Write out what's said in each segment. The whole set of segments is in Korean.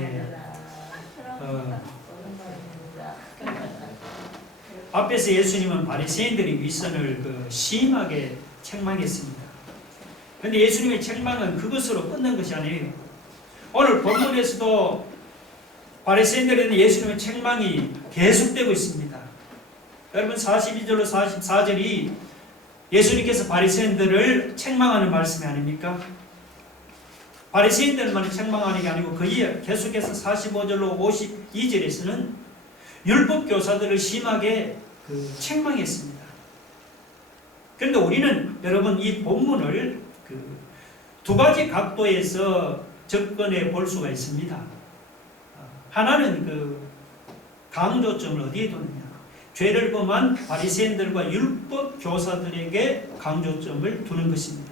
예. 앞에서 예수님은 바리새인들의 위선을 심하게 책망했습니다. 그런데 예수님의 책망은 그것으로 끝난 것이 아니에요. 오늘 본문에서도 바리새인들에 대한 예수님의 책망이 계속되고 있습니다. 여러분 42절로 44절이 예수님께서 바리새인들을 책망하는 말씀이 아닙니까? 바리새인들만 책망하는 게 아니고 그 이에 계속해서 45절로 52절에서는 율법 교사들을 심하게 책망했습니다. 그런데 우리는 여러분 이 본문을 두 가지 각도에서 접근해 볼 수가 있습니다. 하나는 강조점을 어디에 두느냐? 죄를 범한 바리새인들과 율법 교사들에게 강조점을 두는 것입니다.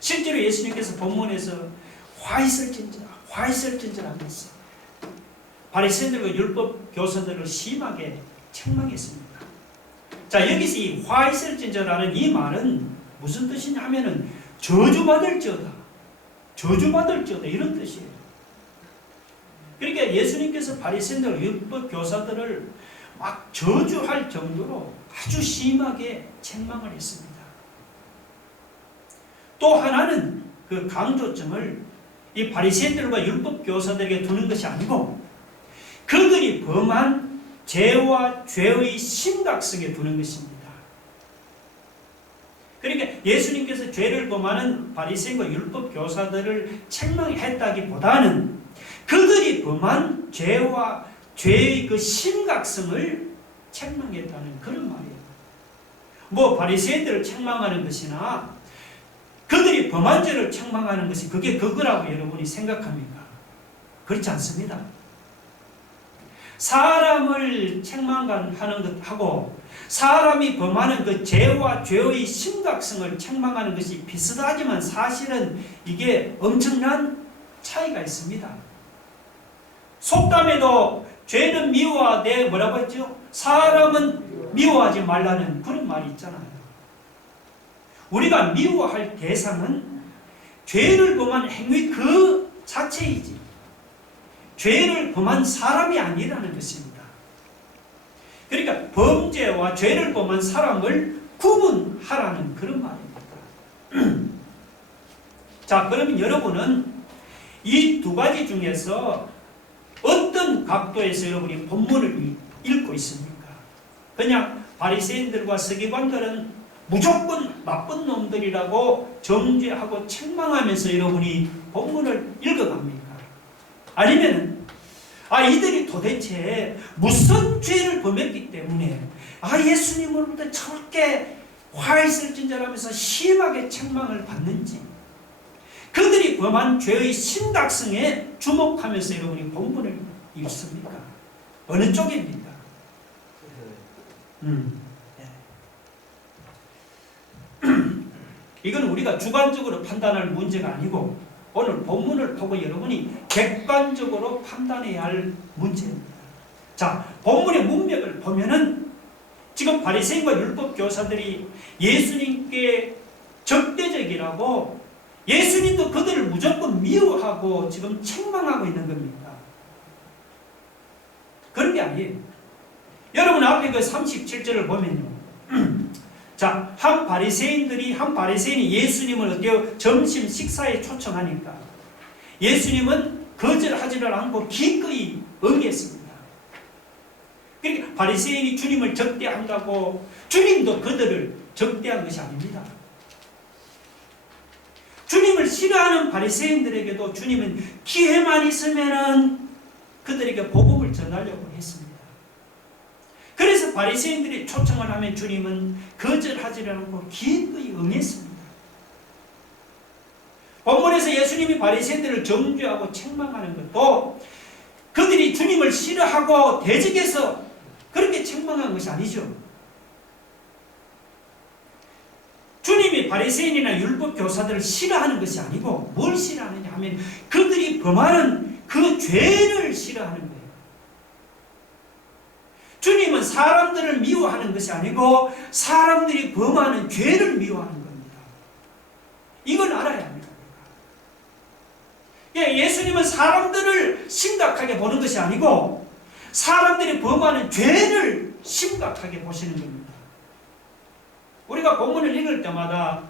실제로 예수님께서 본문에서 화 있을진저라 하면서 바리새인들과 율법 교사들을 심하게 책망했습니다. 자, 여기서 이 화 있을진저라는 이 말은 무슨 뜻이냐 하면은 저주받을지어다 이런 뜻이에요. 그러니까 예수님께서 바리새인들 율법 교사들을 막 저주할 정도로 아주 심하게 책망을 했습니다. 또 하나는 그 강조점을 이 바리새인들과 율법 교사들에게 두는 것이 아니고 그들이 범한 죄와 죄의 심각성에 두는 것입니다. 그러니까 예수님께서 죄를 범하는 바리새인과 율법 교사들을 책망했다기보다는 그들이 범한 죄와 죄의 그 심각성을 책망했다는 그런 말이에요. 뭐 바리새인들을 책망하는 것이나 그들이 범한 죄를 책망하는 것이 그게 그거라고 여러분이 생각합니까? 그렇지 않습니다. 사람을 책망하는 것하고 사람이 범하는 그 죄와 죄의 심각성을 책망하는 것이 비슷하지만 사실은 이게 엄청난 차이가 있습니다. 속담에도 죄는 미워하되 뭐라고 했죠? 사람은 미워하지 말라는 그런 말이 있잖아요. 우리가 미워할 대상은 죄를 범한 행위 그 자체이지 죄를 범한 사람이 아니라는 것입니다. 그러니까 범죄와 죄를 범한 사람을 구분하라는 그런 말입니다. 자, 그러면 여러분은 이 두 가지 중에서 어떤 각도에서 여러분이 본문을 읽고 있습니까? 그냥 바리새인들과 서기관들은 무조건 나쁜 놈들이라고 정죄하고 책망하면서 여러분이 본문을 읽어갑니까? 아니면 이들이 도대체 무슨 죄를 범했기 때문에 예수님으로부터 저렇게 화 있을진저라면서 심하게 책망을 받는지 그들이 범한 죄의 심각성에 주목하면서 여러분이 본문을 읽습니까? 어느 쪽입니까? 이건 우리가 주관적으로 판단할 문제가 아니고 오늘 본문을 보고 여러분이 객관적으로 판단해야 할 문제입니다. 자, 본문의 문맥을 보면은 지금 바리새인과 율법 교사들이 예수님께 적대적이라고 예수님도 그들을 무조건 미워하고 지금 책망하고 있는 겁니다. 그런 게 아니에요. 여러분 앞에 그 37절을 보면요. 자, 한 바리새인이 예수님을 어때요? 점심 식사에 초청하니까 예수님은 거절하지를 않고 기꺼이 응했습니다. 그러니까 바리새인이 주님을 적대한다고 주님도 그들을 적대한 것이 아닙니다. 주님을 싫어하는 바리새인들에게도 주님은 기회만 있으면은 그들에게 복음을 전하려고 했습니다. 그래서 바리새인들이 초청을 하면 주님은 거절하지 않고 기꺼이 응했습니다. 본문에서 예수님이 바리새인들을 정죄하고 책망하는 것도 그들이 주님을 싫어하고 대적해서 그렇게 책망한 것이 아니죠. 주님이 바리새인이나 율법 교사들을 싫어하는 것이 아니고 뭘 싫어하느냐 하면 그들이 범하는 그 죄를 싫어하는 거예요. 주님은 사람들을 미워하는 것이 아니고 사람들이 범하는 죄를 미워하는 겁니다. 이걸 알아야 합니다. 예수님은 사람들을 심각하게 보는 것이 아니고 사람들이 범하는 죄를 심각하게 보시는 겁니다. 우리가 본문을 읽을 때마다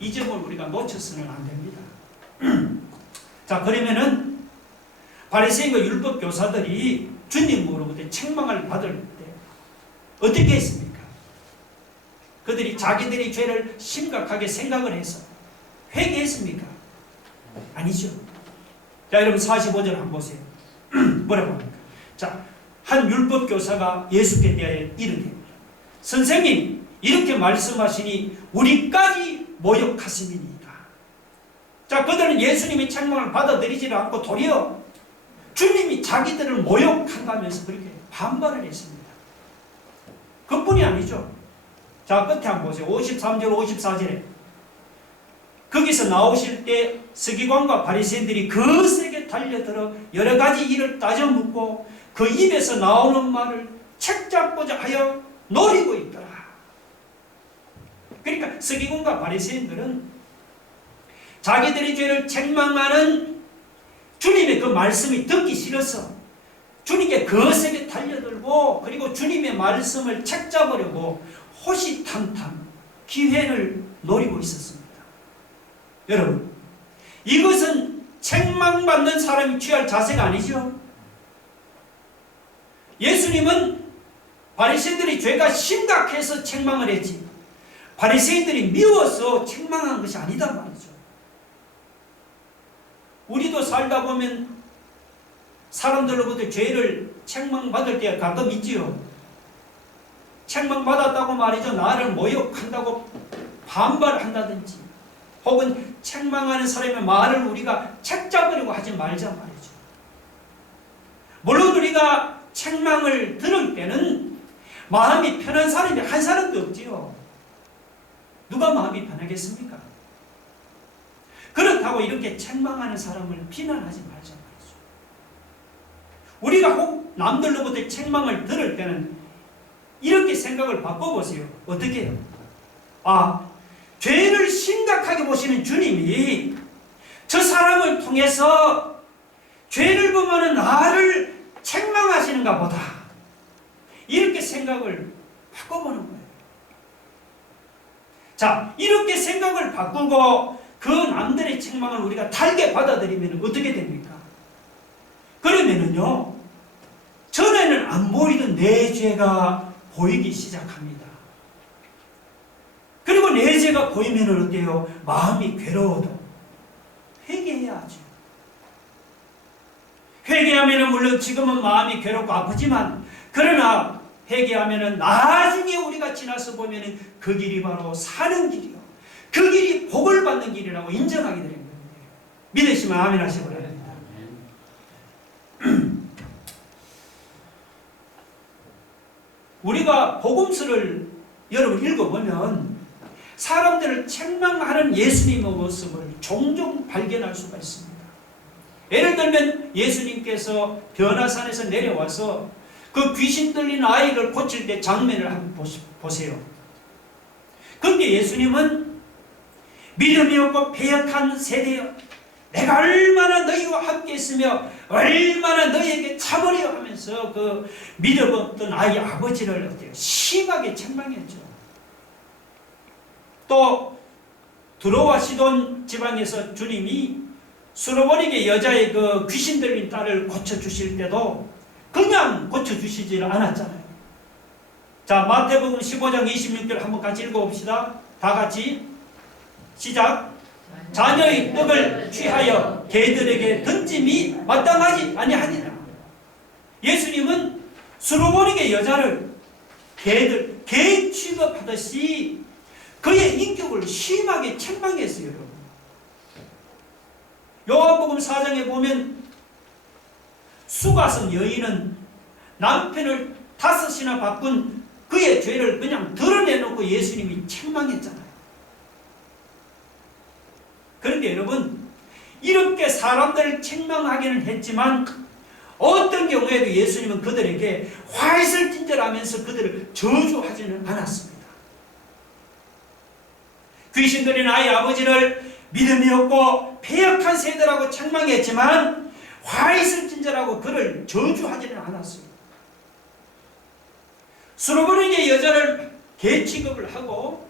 이 점을 우리가 놓쳐서는 안 됩니다. 자, 그러면은 바리새인과 율법 교사들이 주님으로부터 책망을 받을 때 어떻게 했습니까? 그들이 자기들이 죄를 심각하게 생각을 해서 회개했습니까? 아니죠. 자, 여러분 45절 한번 보세요. 뭐라고 합니까? 자, 한 율법 교사가 예수께 대하여 이르되 선생님 이렇게 말씀하시니 우리까지 모욕하심이니이다. 자, 그들은 예수님의 책망을 받아들이지 않고 도리어 주님이 자기들을 모욕한다면서 그렇게 반발을 했습니다. 그뿐이 아니죠. 자, 끝에 한번 보세요. 53절 54절에 거기서 나오실 때 서기관과 바리새인들이 거세게 달려들어 여러 가지 일을 따져 묻고 그 입에서 나오는 말을 책잡고자 하여 노리고 있더라. 그러니까 서기관과 바리새인들은 자기들의 죄를 책망하는 주님의 그 말씀이 듣기 싫어서 주님께 거세게 달려들고 그리고 주님의 말씀을 책잡으려고 호시탐탐 기회를 노리고 있었습니다. 여러분, 이것은 책망받는 사람이 취할 자세가 아니죠. 예수님은 바리새인들이 죄가 심각해서 책망을 했지 바리새인들이 미워서 책망한 것이 아니다 말이죠. 우리도 살다 보면 사람들로부터 죄를 책망받을 때가 가끔 있지요. 책망받았다고 말이죠. 나를 모욕한다고 반발한다든지 혹은 책망하는 사람의 말을 우리가 책잡으려고 하지 말자 말이죠. 물론 우리가 책망을 들을 때는 마음이 편한 사람이 한 사람도 없지요. 누가 마음이 편하겠습니까? 그렇다고 이렇게 책망하는 사람을 비난하지 말자 말이죠. 우리가 혹 남들로부터 책망을 들을 때는 이렇게 생각을 바꿔보세요. 어떻게 해요? 아, 죄를 심각하게 보시는 주님이 저 사람을 통해서 죄를 범하는 나를 책망하시는가 보다. 이렇게 생각을 바꿔보는 거예요. 자, 이렇게 생각을 바꾸고 그 남들의 책망을 우리가 달게 받아들이면 어떻게 됩니까? 그러면은요, 전에는 안 보이던 내 죄가 보이기 시작합니다. 그리고 내 죄가 보이면 어때요? 마음이 괴로워도 회개해야죠. 회개하면 물론 지금은 마음이 괴롭고 아프지만 그러나 회개하면 나중에 우리가 지나서 보면 그 길이 바로 사는 길이요. 그 길이 복을 받는 길이라고 인정하게 되는 겁니다. 믿으시면 아멘 하시기 바랍니다. 우리가 복음서를 여러분 읽어보면 사람들을 책망하는 예수님의 모습을 종종 발견할 수가 있습니다. 예를 들면 예수님께서 변화산에서 내려와서 그 귀신 들린 아이를 고칠 때 장면을 한번 보세요. 그런데 예수님은 믿음이 없고 패역한 세대여 내가 얼마나 너희와 함께 있으며 얼마나 너희에게 참으려 하면서 그 믿음 없던 아이 아버지를 어때요? 심하게 책망했죠. 또 두로와 시돈 지방에서 주님이 수로보니게 여자의 그 귀신 들린 딸을 고쳐주실 때도 그냥 고쳐주시지 않았잖아요. 자, 마태복음 15장 26절 한번 같이 읽어봅시다. 다 같이 시작. 자녀의 떡을 취하여 개들에게 던짐이 마땅하지 아니하니라. 예수님은 수로보니게 여자를 개 취급하듯이 그의 인격을 심하게 책망했어요. 여러분. 요한복음 4장에 보면 수가성 여인은 남편을 5이나 바꾼 그의 죄를 그냥 드러내놓고 예수님이 책망했잖아요. 그런데 여러분, 이렇게 사람들을 책망하기는 했지만 어떤 경우에도 예수님은 그들에게 화이슬진절하면서 그들을 저주하지는 않았습니다. 귀신 들린 아이 아버지를 믿음이 없고 세대로 패역한 세대라고 책망했지만 화 있을 진저라고 그를 저주하지는 않았어요. 수로버리게 여자를 개 취급을 하고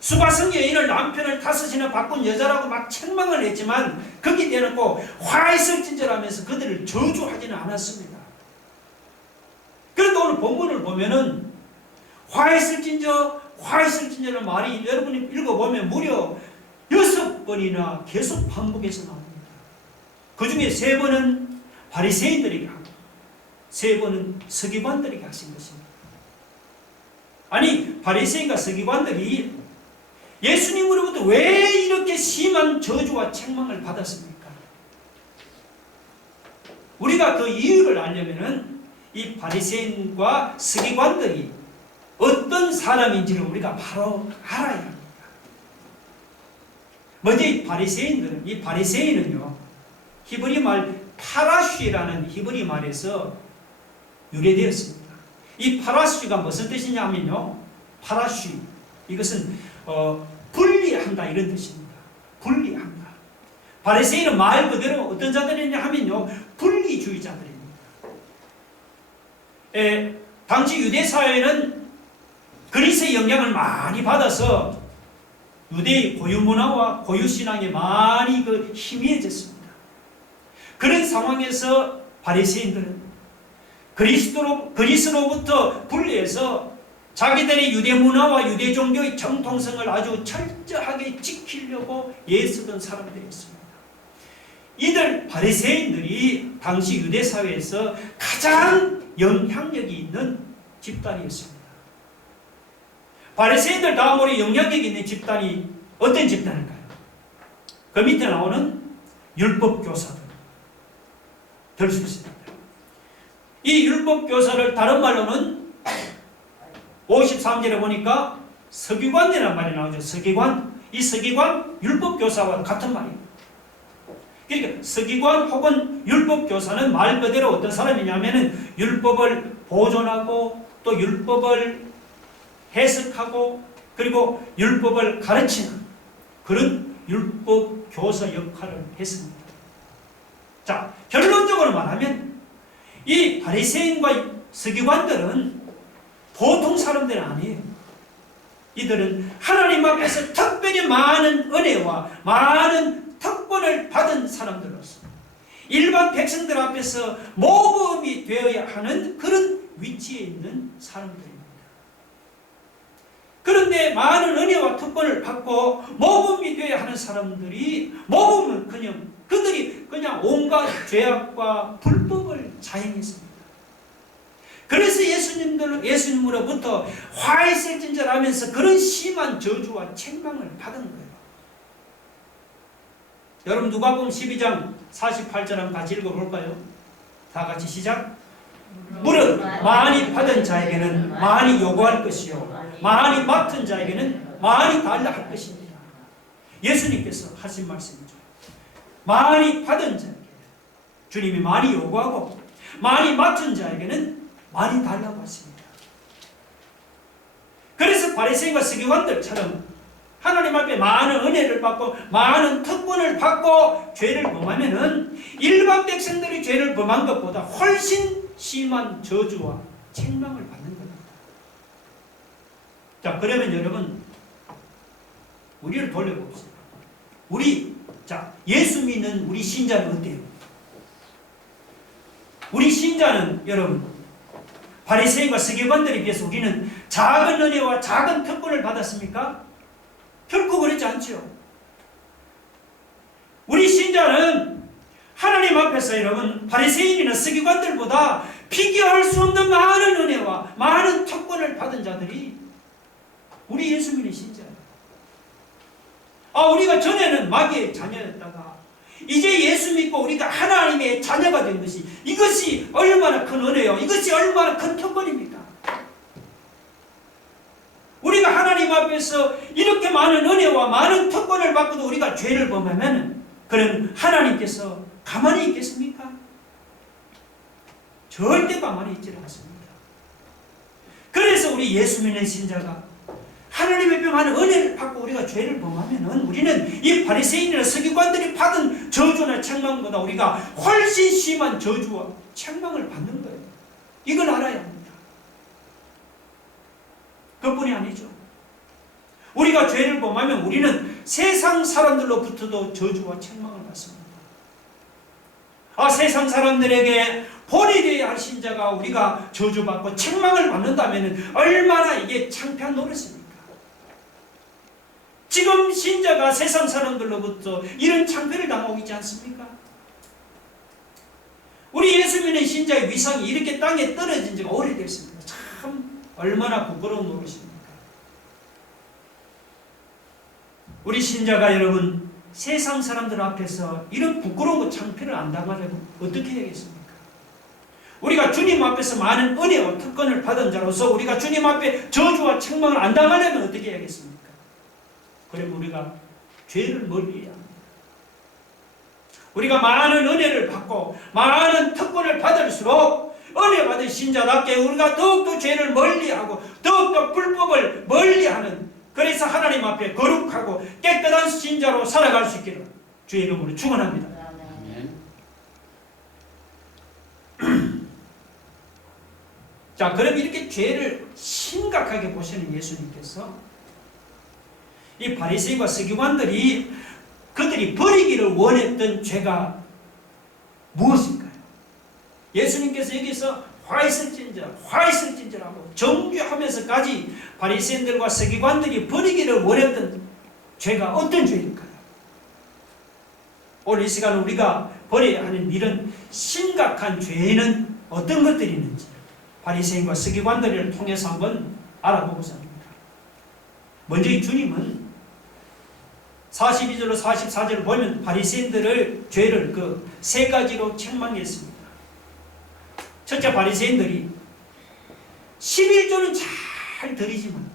수바성 여인을 남편을 5이나 바꾼 여자라고 막 책망을 했지만 거기 대놓고 화 있을 진저라면서 그들을 저주하지는 않았습니다. 그런데 오늘 본문을 보면은 화 있을 진저라는 말이 여러분이 읽어보면 무려 6번이나 계속 반복해서 나옵니다. 그 중에 3번은 바리새인들에게 하고 3번은 서기관들에게 하신 것입니다. 아니, 바리새인과 서기관들이 예수님으로부터 왜 이렇게 심한 저주와 책망을 받았습니까? 우리가 그 이유를 알려면은 이 바리새인과 서기관들이 어떤 사람인지를 우리가 바로 알아야 합니다. 먼저 이 바리새인은요, 히브리 말 파라쉬라는 히브리 말에서 유래되었습니다. 이 파라쉬가 무슨 뜻이냐면요, 파라쉬, 이것은 분리한다 이런 뜻입니다. 분리한다. 바리새인은 말 그대로 어떤 자들이냐 하면요, 분리주의자들입니다. 당시 유대 사회는 그리스의 영향을 많이 받아서 유대의 고유 문화와 고유 신앙에 많이 희미해졌습니다. 그런 상황에서 바리새인들은 그리스로부터 분리해서 자기들의 유대 문화와 유대 종교의 정통성을 아주 철저하게 지키려고 애쓰던 사람들이었습니다. 이들 바리새인들이 당시 유대 사회에서 가장 영향력이 있는 집단이었습니다. 바리새인들 다음으로 영향력이 있는 집단이 어떤 집단일까요? 그 밑에 나오는 율법교사들 될 수 있습니다. 이 율법교사를 다른 말로는 53절에 보니까 서기관이라는 말이 나오죠. 서기관. 이 서기관 율법교사와 같은 말이에요. 그러니까 서기관 혹은 율법교사는 말 그대로 어떤 사람이냐면은 율법을 보존하고 또 율법을 해석하고 그리고 율법을 가르치는 그런 율법교사 역할을 했습니다. 자, 결론적으로 말하면 이 바리새인과 서기관들은 보통 사람들은 아니에요. 이들은 하나님 앞에서 특별히 많은 은혜와 많은 특권을 받은 사람들로서 일반 백성들 앞에서 모범이 되어야 하는 그런 위치에 있는 사람들입니다. 그런데 많은 은혜와 특권을 받고 모범이 되어야 하는 사람들이 모범은 그들이 그냥 온갖 죄악과 불법을 자행했습니다. 그래서 예수님으로부터 화 있을 진저라면서 그런 심한 저주와 책망을 받은 거예요. 여러분 누가복음 12장 48절 한번 같이 읽어볼까요? 다 같이 시작. 무릇 많이 받은 자에게는 많이 요구할 것이요 많이 맡은 자에게는 많이 달라 할 것입니다. 예수님께서 하신 말씀이죠. 많이 받은 자에게 주님이 많이 요구하고 많이 맡은 자에게는 많이 달라고 하십니다. 그래서 바리새인과 서기관들처럼 하나님 앞에 많은 은혜를 받고 많은 특권을 받고 죄를 범하면은 일반 백성들이 죄를 범한 것보다 훨씬 심한 저주와 책망을 받는 겁니다. 자, 그러면 여러분 우리를 돌려봅시다. 예수 믿는 우리 신자는 어때요? 우리 신자는 여러분 바리새인과 서기관들에 비해서 우리는 작은 은혜와 작은 특권을 받았습니까? 결코 그렇지 않죠. 우리 신자는 하나님 앞에서 여러분 바리새인이나 서기관들보다 비교할 수 없는 많은 은혜와 많은 특권을 받은 자들이 우리 예수 믿는 신자예요. 우리가 전에는 마귀의 자녀였다가 이제 예수 믿고 우리가 하나님의 자녀가 된 것이 이것이 얼마나 큰 은혜요. 이것이 얼마나 큰 특권입니까? 우리가 하나님 앞에서 이렇게 많은 은혜와 많은 특권을 받고도 우리가 죄를 범하면 그럼 하나님께서 가만히 있겠습니까? 절대 가만히 있지 않습니다. 그래서 우리 예수 믿는 신자가 하나님의 병하는 은혜를 받고 우리가 죄를 범하면은 우리는 이 바리새인이나 서기관들이 받은 저주나 책망보다 우리가 훨씬 심한 저주와 책망을 받는 거예요. 이걸 알아야 합니다. 그뿐이 아니죠. 우리가 죄를 범하면 우리는 세상 사람들로부터도 저주와 책망을 받습니다. 세상 사람들에게 본이 되어야 할 신자가 우리가 저주받고 책망을 받는다면 얼마나 이게 창피한 노릇입니까? 지금 신자가 세상 사람들로부터 이런 창피를 당하고 있지 않습니까? 우리 예수 믿는 신자의 위상이 이렇게 땅에 떨어진 지가 오래됐습니다. 참 얼마나 부끄러운 노릇입니까? 우리 신자가 여러분 세상 사람들 앞에서 이런 부끄러운 창피를 안 당하려면 어떻게 해야겠습니까? 우리가 주님 앞에서 많은 은혜와 특권을 받은 자로서 우리가 주님 앞에 저주와 책망을 안 당하려면 어떻게 해야겠습니까? 그러면 우리가 죄를 멀리해야 합니다. 우리가 많은 은혜를 받고 많은 특권을 받을수록 은혜 받은 신자답게 우리가 더욱더 죄를 멀리하고 더욱더 불법을 멀리하는, 그래서 하나님 앞에 거룩하고 깨끗한 신자로 살아갈 수 있기를 주의 이름으로 축원합니다. 자, 그럼 이렇게 죄를 심각하게 보시는 예수님께서 이 바리새인과 서기관들이 그들이 버리기를 원했던 죄가 무엇일까요? 예수님께서 여기서 화 있을진저라고 정죄하면서까지 바리새인들과 서기관들이 버리기를 원했던 죄가 어떤 죄일까요? 오늘 이 시간에 우리가 버려야 하는 이런 심각한 죄는 어떤 것들이 있는지 바리새인과 서기관들을 통해서 한번 알아보고자 합니다. 먼저 이 주님은 42절로 44절을 보면 바리새인들을 죄를 그 세 가지로 책망했습니다. 첫째, 바리새인들이 11조는 잘 드리지만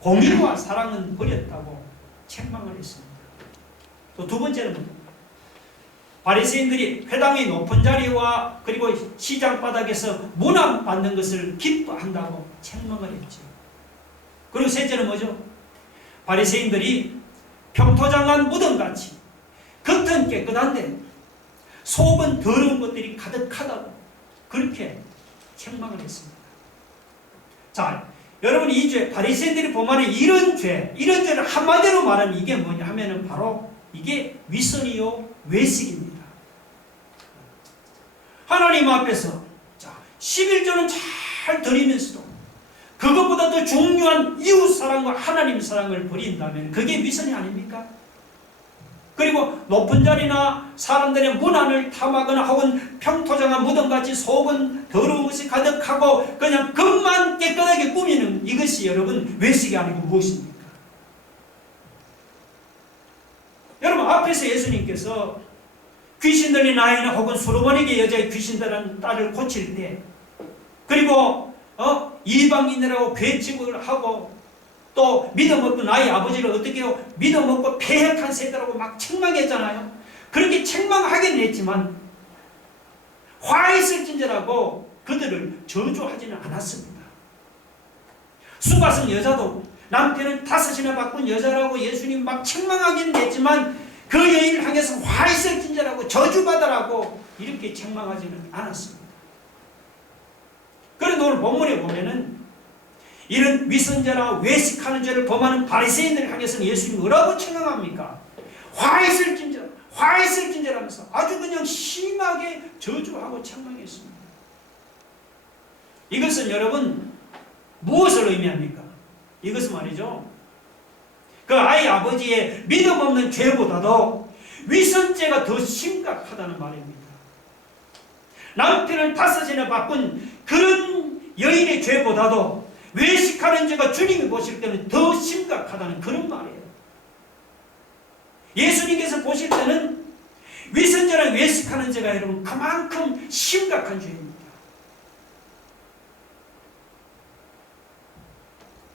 공의와 사랑은 버렸다고 책망을 했습니다. 또 두 번째는 바리새인들이 회당의 높은 자리와 그리고 시장 바닥에서 문안받는 것을 기뻐한다고 책망을 했죠. 그리고 셋째는 뭐죠? 바리새인들이 평토장한 무덤같이 겉은 깨끗한데 속은 더러운 것들이 가득하다고 그렇게 책망을 했습니다. 자, 여러분 이 죄, 바리새인들이 범하는 이런 죄를 한마디로 말하면 이게 뭐냐 하면은 바로 이게 위선이요 외식입니다. 하나님 앞에서 11조는 잘 드리면서도 그것보다 더 중요한 이웃사랑과 하나님 사랑을 버린다면 그게 위선이 아닙니까? 그리고 높은 자리나 사람들의 문안을 탐하거나 혹은 평토장한 무덤같이 속은 더러운 것이 가득하고 그냥 겉만 깨끗하게 꾸미는 이것이 여러분 외식이 아니고 무엇입니까? 여러분 앞에서 예수님께서 귀신 들린 아이나 혹은 솔로몬에게 여자의 귀신 들린 딸을 고칠 때 그리고 이방인이라고 괴측을 하고 또 믿어먹고 나의 아버지를 어떻게 해요? 믿어먹고 패역한 세대라고 막 책망했잖아요. 그렇게 책망하긴 했지만 화 있을진저라고 그들을 저주하지는 않았습니다. 수가성 여자도 남편은 5이나 바꾼 여자라고 예수님 막 책망하긴 했지만 그 여인을 향해서 화 있을진저라고 저주받으라고 이렇게 책망하지는 않았습니다. 그런데 오늘 본문에 보면은 이런 위선죄나 외식하는 죄를 범하는 바리새인들을 향해서는 예수님이 뭐라고 책망합니까? 화 있을진저라면서 아주 그냥 심하게 저주하고 책망했습니다. 이것은 여러분 무엇을 의미합니까? 이것은 말이죠, 그 아이 아버지의 믿음 없는 죄보다도 위선죄가 더 심각하다는 말입니다. 남편을 5이나 바꾼 그런 여인의 죄보다도 외식하는 죄가 주님이 보실 때는 더 심각하다는 그런 말이에요. 예수님께서 보실 때는 위선죄랑 외식하는 죄가 여러분 그만큼 심각한 죄입니다.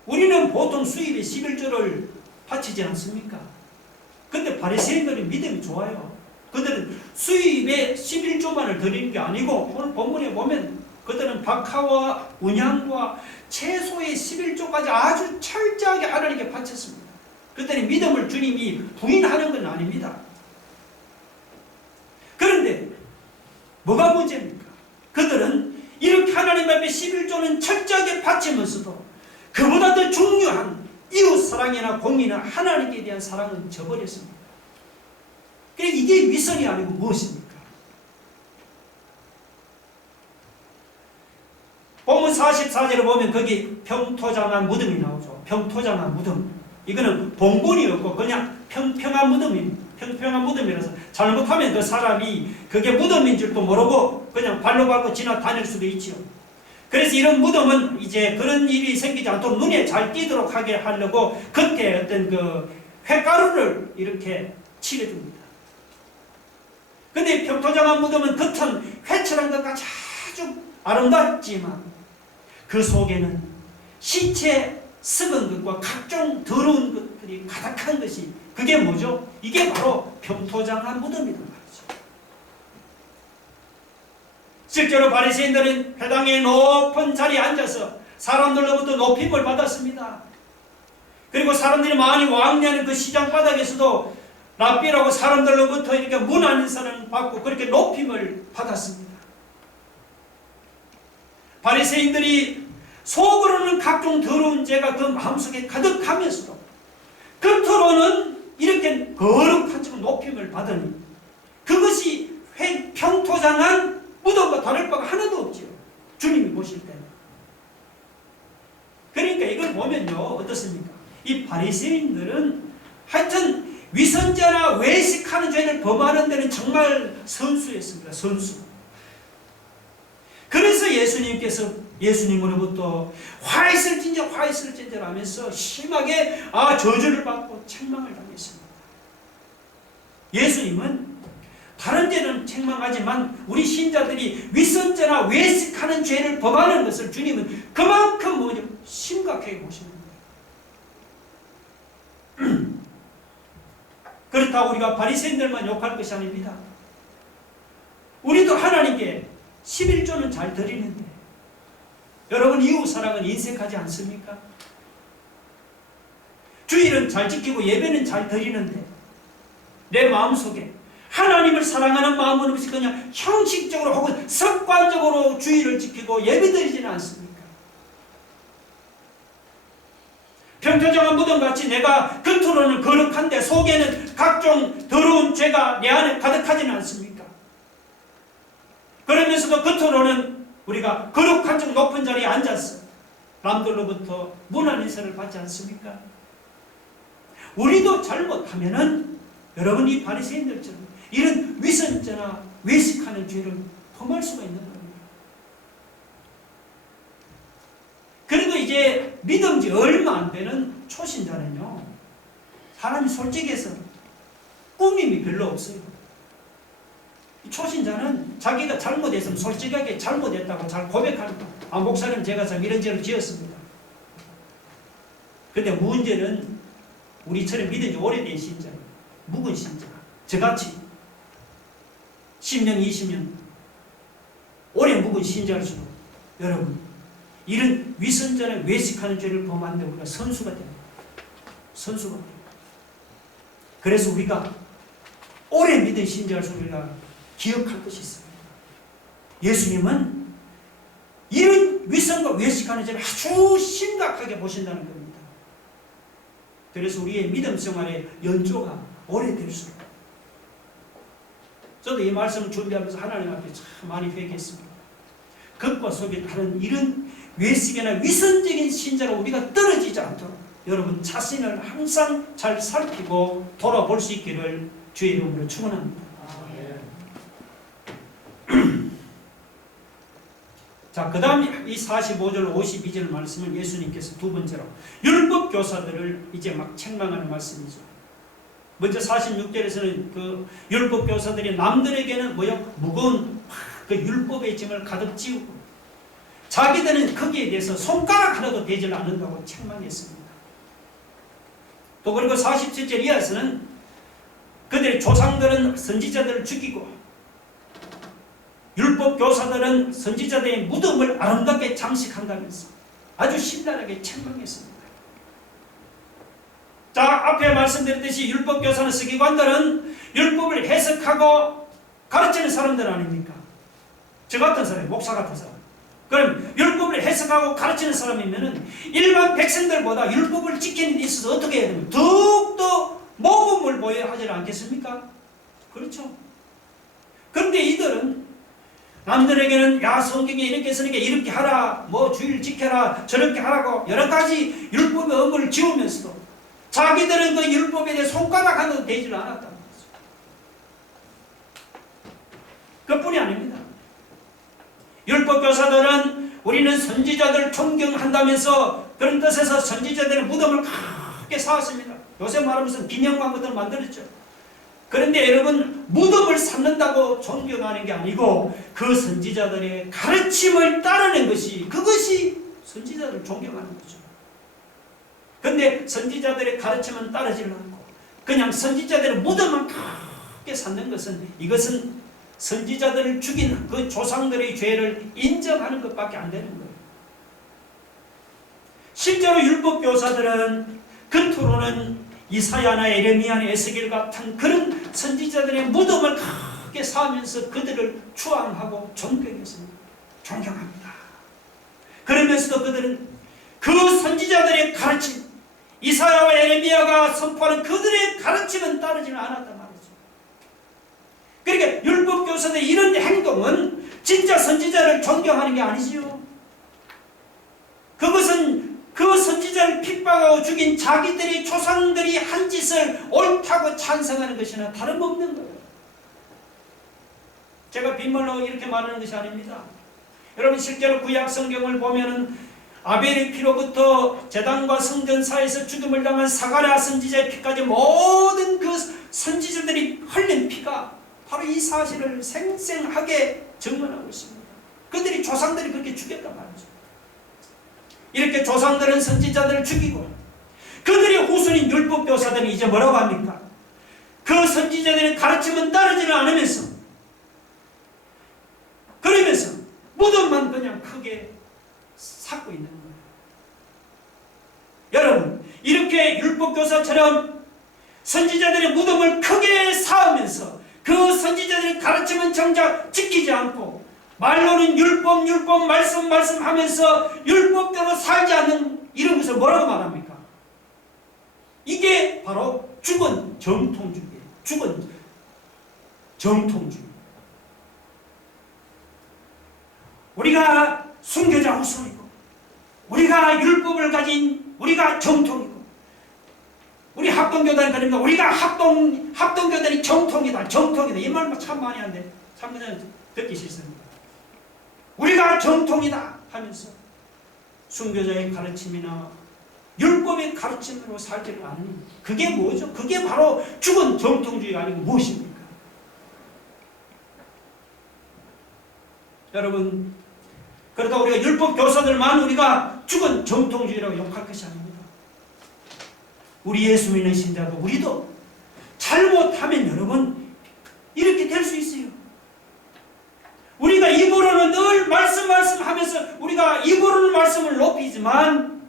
우리는 보통 수입에 11조를 바치지 않습니까? 근데 바리새인들은 믿음이 좋아요. 그들은 수입에 11조만을 드리는 게 아니고 오늘 본문에 보면 그들은 박하와 운양과 채소의 11조까지 아주 철저하게 하나님께 바쳤습니다. 그들의 믿음을 주님이 부인하는 건 아닙니다. 그런데 뭐가 문제입니까? 그들은 이렇게 하나님 앞에 11조는 철저하게 바치면서도 그보다 더 중요한 이웃 사랑이나 공의나 하나님께 대한 사랑은 저버렸습니다. 그러니까 이게 위선이 아니고 무엇입니까? 본문 44절에 보면 거기 평토장한 무덤이 나오죠. 평토장한 무덤. 이거는 봉분이었고 그냥 평평한 무덤입니다. 평평한 무덤이라서 잘못하면 그 사람이 그게 무덤인 줄도 모르고 그냥 발로 밟고 지나다닐 수도 있지요. 그래서 이런 무덤은 이제 그런 일이 생기지 않도록 눈에 잘 띄도록 하게 하려고 겉에 어떤 그 횟가루를 이렇게 칠해줍니다. 근데 평토장한 무덤은 겉은 회칠한 것까지 아주 아름답지만 그 속에는 시체 썩은 것과 각종 더러운 것들이 가득한 것이 그게 뭐죠? 이게 바로 평토장한 무덤이란 말이죠. 실제로 바리새인들은 회당의 높은 자리에 앉아서 사람들로부터 높임을 받았습니다. 그리고 사람들이 많이 왕래하는 그 시장 바닥에서도 랍비라고 사람들로부터 이렇게 문안 인사를 받고 그렇게 높임을 받았습니다. 바리새인들이 속으로는 각종 더러운 죄가 그 마음속에 가득하면서도 겉으로는 이렇게 거룩한 척 높임을 받으니 그것이 평토장한 무덤과 다를 바가 하나도 없지요. 주님이 보실 때는. 그러니까 이걸 보면요 어떻습니까? 이 바리새인들은 하여튼 위선자나 외식하는 죄를 범하는 데는 정말 선수였습니다. 선수. 그래서 예수님으로부터 화 있을진저 하면서 심하게 저주를 받고 책망을 당했습니다. 예수님은 다른 죄는 책망하지만 우리 신자들이 위선자나 외식하는 죄를 범하는 것을 주님은 그만큼 심각하게 보시는 거예요. 그렇다고 우리가 바리새인들만 욕할 것이 아닙니다. 우리도 하나님께 11조는 잘 드리는데 여러분 이웃사랑은 인색하지 않습니까? 주일은 잘 지키고 예배는 잘 드리는데 내 마음속에 하나님을 사랑하는 마음은 없이 그냥 형식적으로 혹은 습관적으로 주일을 지키고 예배 드리지는 않습니까? 평토장한 무덤같이 내가 겉으로는 거룩한데 속에는 각종 더러운 죄가 내 안에 가득하지는 않습니까? 그러면서도 겉으로는 우리가 거룩한 척 높은 자리에 앉아서 남들로부터 문안 인사를 받지 않습니까? 우리도 잘못하면은 여러분 이 바리새인들처럼 이런 위선죄나 외식하는 죄를 범할 수가 있는 겁니다. 그래도 이제 믿은 지 얼마 안 되는 초신자는요 사람이 솔직해서 꾸밈이 별로 없어요. 초신자는 자기가 잘못했으면 솔직하게 잘못했다고 잘 고백하는 거예요. 목사님 제가 참 이런 죄를 지었습니다. 근데 문제는 우리처럼 믿은 지 오래된 신자, 묵은 신자, 저같이 10년, 20년 오래 묵은 신자일수록 여러분 이런 위선자나 외식하는 죄를 범하는데 우리가 선수가 됩니다. 선수가 됩니다. 그래서 우리가 오래 믿은 신자일수록 우리가 기억할 것이 있습니다. 예수님은 이런 위선과 외식하는 죄를 아주 심각하게 보신다는 겁니다. 그래서 우리의 믿음 생활의 연조가 오래될수록 저도 이 말씀을 준비하면서 하나님 앞에 참 많이 회개했습니다. 겉과 속에 다른 이런 외식이나 위선적인 신자로 우리가 떨어지지 않도록 여러분 자신을 항상 잘 살피고 돌아볼 수 있기를 주의 이름으로 축원합니다. 자, 그 다음 이 45절 52절 말씀은 예수님께서 두 번째로 율법 교사들을 이제 막 책망하는 말씀이죠. 먼저 46절에서는 그 율법 교사들이 남들에게는 무거운 그 율법의 짐을 가득 지우고 자기들은 거기에 대해서 손가락 하나도 대지 않는다고 책망했습니다. 또 그리고 47절 이하에서는 그들의 조상들은 선지자들을 죽이고 율법 교사들은 선지자들의 무덤을 아름답게 장식한다면서 아주 신랄하게 책망했습니다. 자, 앞에 말씀드렸듯이 율법 교사는 서기관들은 율법을 해석하고 가르치는 사람들 아닙니까? 저 같은 사람, 목사 같은 사람. 그럼 율법을 해석하고 가르치는 사람이면은 일반 백성들보다 율법을 지키는 데 있어서 어떻게 해야 됩니까? 더욱더 모범을 보여야 하지 않겠습니까? 그렇죠. 그런데 이들은 남들에게는 야, 성경에 이렇게 쓰니까 이렇게 하라, 뭐 주의를 지켜라, 저렇게 하라고 여러 가지 율법의 업무를 지우면서도 자기들은 그 율법에 대해 손가락 하나도 대지를 않았다는 거죠. 그뿐이 아닙니다. 율법 교사들은 우리는 선지자들 존경한다면서 그런 뜻에서 선지자들의 무덤을 크게 쌓았습니다. 요새 말하면서 기념관 같은 걸 만들었죠. 그런데 여러분, 무덤을 쌓는다고 존경하는 게 아니고 그 선지자들의 가르침을 따르는 것이, 그것이 선지자들을 존경하는 거죠. 그런데 선지자들의 가르침은 따르지를 않고 그냥 선지자들의 무덤만 크게 쌓는 것은, 이것은 선지자들을 죽인 그 조상들의 죄를 인정하는 것밖에 안 되는 거예요. 실제로 율법 교사들은 겉으로는 이사야나 에레미야나 에스겔 같은 그런 선지자들의 무덤을 크게 쌓으면서 그들을 추앙하고 존경했습니다. 존경합니다. 그러면서도 그들은 그 선지자들의 가르침, 이사야와 에레미야가 선포하는 그들의 가르침은 따르지는 않았단 말이죠. 그러니까 율법 교사들의 이런 행동은 진짜 선지자를 존경하는 게 아니지요. 그것은 그 선지자를 핍박하고 죽인 자기들의 조상들이 한 짓을 옳다고 찬성하는 것이나 다름없는 거예요. 제가 빈말로 이렇게 말하는 것이 아닙니다. 여러분, 실제로 구약 성경을 보면은 아벨의 피로부터 제단과 성전사에서 죽음을 당한 사가랴 선지자의 피까지 모든 그 선지자들이 흘린 피가 바로 이 사실을 생생하게 증언하고 있습니다. 그들이 조상들이 그렇게 죽였단 말이죠. 이렇게 조상들은 선지자들을 죽이고 그들의 후손인 율법교사들은 이제 뭐라고 합니까? 그 선지자들의 가르침은 따르지는 않으면서, 그러면서 무덤만 그냥 크게 쌓고 있는 거예요. 여러분, 이렇게 율법교사처럼 선지자들의 무덤을 크게 쌓으면서 그 선지자들의 가르침은 정작 지키지 않고 말로는 율법 말씀 하면서 율법대로 살지 않는 이런 것을 뭐라고 말합니까? 이게 바로 죽은 정통주의예요. 죽은 정통주의. 우리가 순교자 후손이고 우리가 율법을 가진 우리가 정통이고 우리 합동교단이 그러니까 우리가 합동교단이 정통이다. 이 말 참 많이 하는데 참 그냥 듣기 싫습니다. 우리가 정통이다 하면서 순교자의 가르침이나 율법의 가르침으로 살지를 않는, 그게 뭐죠? 그게 바로 죽은 정통주의가 아니고 무엇입니까? 여러분, 그러다 우리가 율법 교사들만 우리가 죽은 정통주의라고 욕할 것이 아닙니다. 우리 예수 믿는 신자도 우리도 잘못하면 여러분 이렇게 될 수 있어요. 우리가 입으로는 늘 말씀하면서 우리가 입으로는 말씀을 높이지만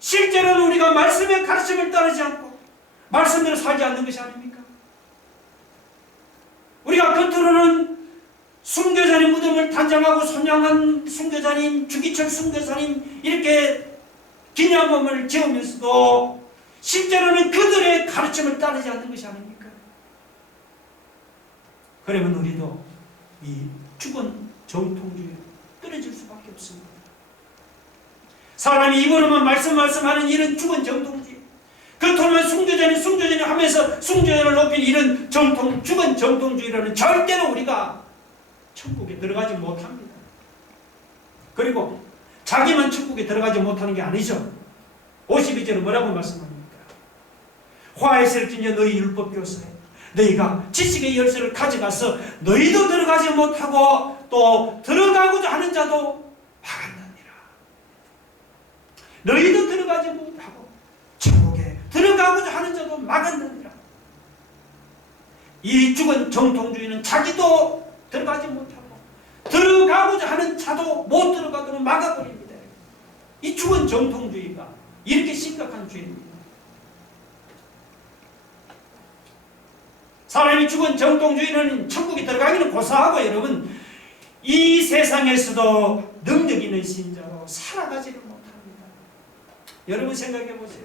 실제로는 우리가 말씀의 가르침을 따르지 않고 말씀대로 살지 않는 것이 아닙니까? 우리가 겉으로는 순교자님 무덤을 단장하고 손양한 순교자님, 주기철 순교자님 이렇게 기념품을 지으면서도 실제로는 그들의 가르침을 따르지 않는 것이 아닙니까? 그러면 우리도 이 죽은 정통주의에 떨어질 수밖에 없습니다. 사람이 입으로만 말씀하는 이런 죽은 정통주의, 겉으로만 순교자님 하면서 순교자를 높인 이런 죽은 정통주의로는 절대로 우리가 천국에 들어가지 못합니다. 그리고 자기만 천국에 들어가지 못하는 게 아니죠. 52절은 뭐라고 말씀합니까? 화해스를 찢어 너희 율법교사에 너희가 지식의 열쇠를 가져가서 너희도 들어가지 못하고 또 들어가고자 하는 자도 막았느니라. 너희도 들어가지 못하고 천국에 들어가고자 하는 자도 막았느니라. 이 죽은 정통주의는 자기도 들어가지 못하고 가도 못 들어가도록 막아버립니다. 이 죽은 정통주의가 이렇게 심각한 죄입니다. 사람이 죽은 정통주의는 천국에 들어가기는 고사하고 여러분 이 세상에서도 능력 있는 신자로 살아가지를 못합니다. 여러분 생각해 보세요.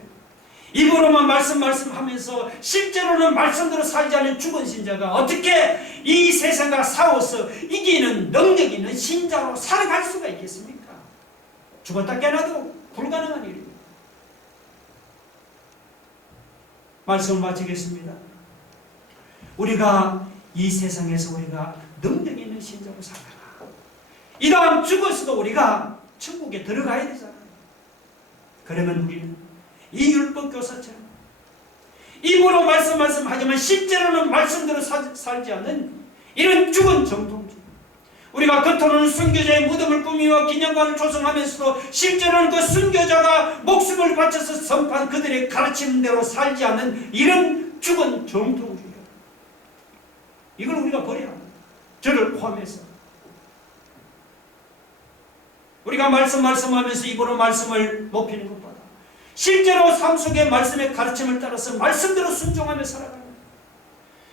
입으로만 말씀하면서 실제로는 말씀대로 살지 않은 죽은 신자가 어떻게 이 세상과 싸워서 이기는 능력 있는 신자로 살아갈 수가 있겠습니까? 죽었다 깨어나도 불가능한 일입니다. 말씀을 마치겠습니다. 우리가 이 세상에서 우리가 능력 있는 신자로 살아가 이 다음 죽어서도 우리가 천국에 들어가야 되잖아요. 그러면 우리는 이 율법교사처럼 입으로 말씀하지만 실제로는 말씀대로 살지 않는 이런 죽은 정통주의, 우리가 겉으로는 순교자의 무덤을 꾸미며 기념관을 조성하면서도 실제로는 그 순교자가 목숨을 바쳐서 선포한 그들의 가르침대로 살지 않는 이런 죽은 정통주의, 이걸 우리가 버려야 합니다. 저를 포함해서 우리가 말씀하면서 입으로 말씀을 높이는 것보다 실제로 삶 속의 말씀의 가르침을 따라서 말씀대로 순종하며 살아가는 거예요.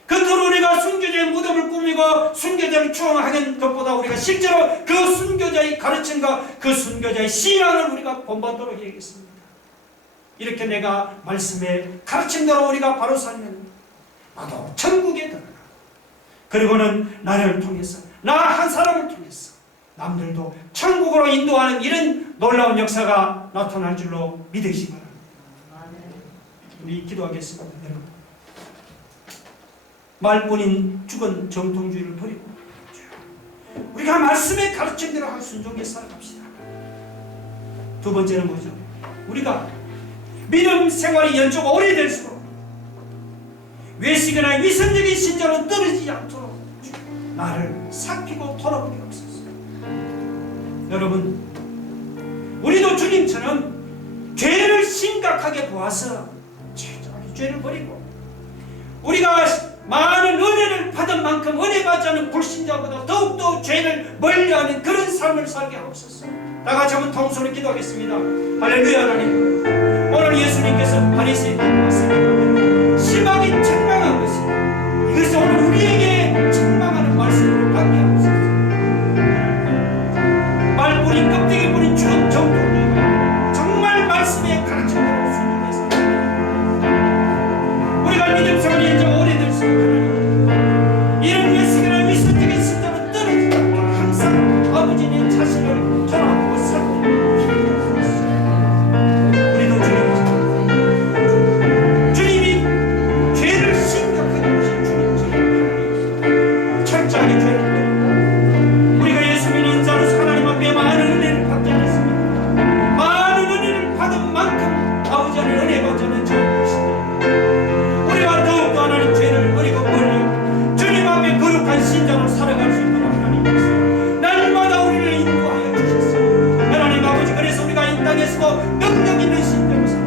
겉으로 우리가 순교자의 무덤을 꾸미고 순교자를 추앙하는 것보다 우리가 실제로 그 순교자의 가르침과 그 순교자의 신앙을 우리가 본받도록 해야겠습니다. 이렇게 내가 말씀의 가르침대로 우리가 바로 살면 나도 천국에 들어가. 그리고는 나를 통해서 나 한 사람을 통해서 남들도 천국으로 인도하는 이런 놀라운 역사가 나타날 줄로 믿으시기 바랍니다. 우리 기도하겠습니다. 여러분, 말뿐인 죽은 정통주의를 버리고 우리가 말씀의 가르침대로 순종해 살아갑시다. 두 번째는 뭐죠? 우리가 믿음 생활이 연속 오래될수록 외식이나 위선적인 신자로 떨어지지 않도록 나를 살피고 돌아보게 없소서. 여러분, 우리도 주님처럼 죄를 심각하게 보아서 죄를 버리고 우리가 많은 은혜를 받은 만큼 은혜 받지 않은 불신자보다 더욱더 죄를 멀리하는 그런 삶을 살게 하옵소서. 다같이 한번 통성으로 기도하겠습니다. 할렐루야. 하나님, 오늘 예수님께서 바리새인들과 왔습니다. 심하게 책망한 것이 이것이 오늘 우리에게 책망하는 말씀을 받게 하옵소서. 말뿐인 껍데기뿐인 죽은 정통주의가 정말 말씀에 가르침대로 순종해서 우리가 믿음 생활이 이제 오래될수록 이런 외식이나 위선적인 신자로 떨어지지 않고 항상 아버지의 자신을 전하고 살고 우리도 주님이 죄를 심각하게 보신 주님처럼 철저하게 죄를 버리고 우리가 예수 믿는 자로서 하나님 앞에 많은 은혜를 받지 않았습니까? 많은 은혜를 받은 만큼 아버지 안에 은혜 받지 않은 죄를 보시고 우리가 더욱더 하나님 죄를 버리고 멀리 주님 앞에 거룩한 신자로 살아갈 수 있도록 하나님께서 날마다 우리를 인도하여 주셨습니다. 하나님 아버지, 그래서 우리가 이 땅에서도 능력 있는 신자로 살아갑니다.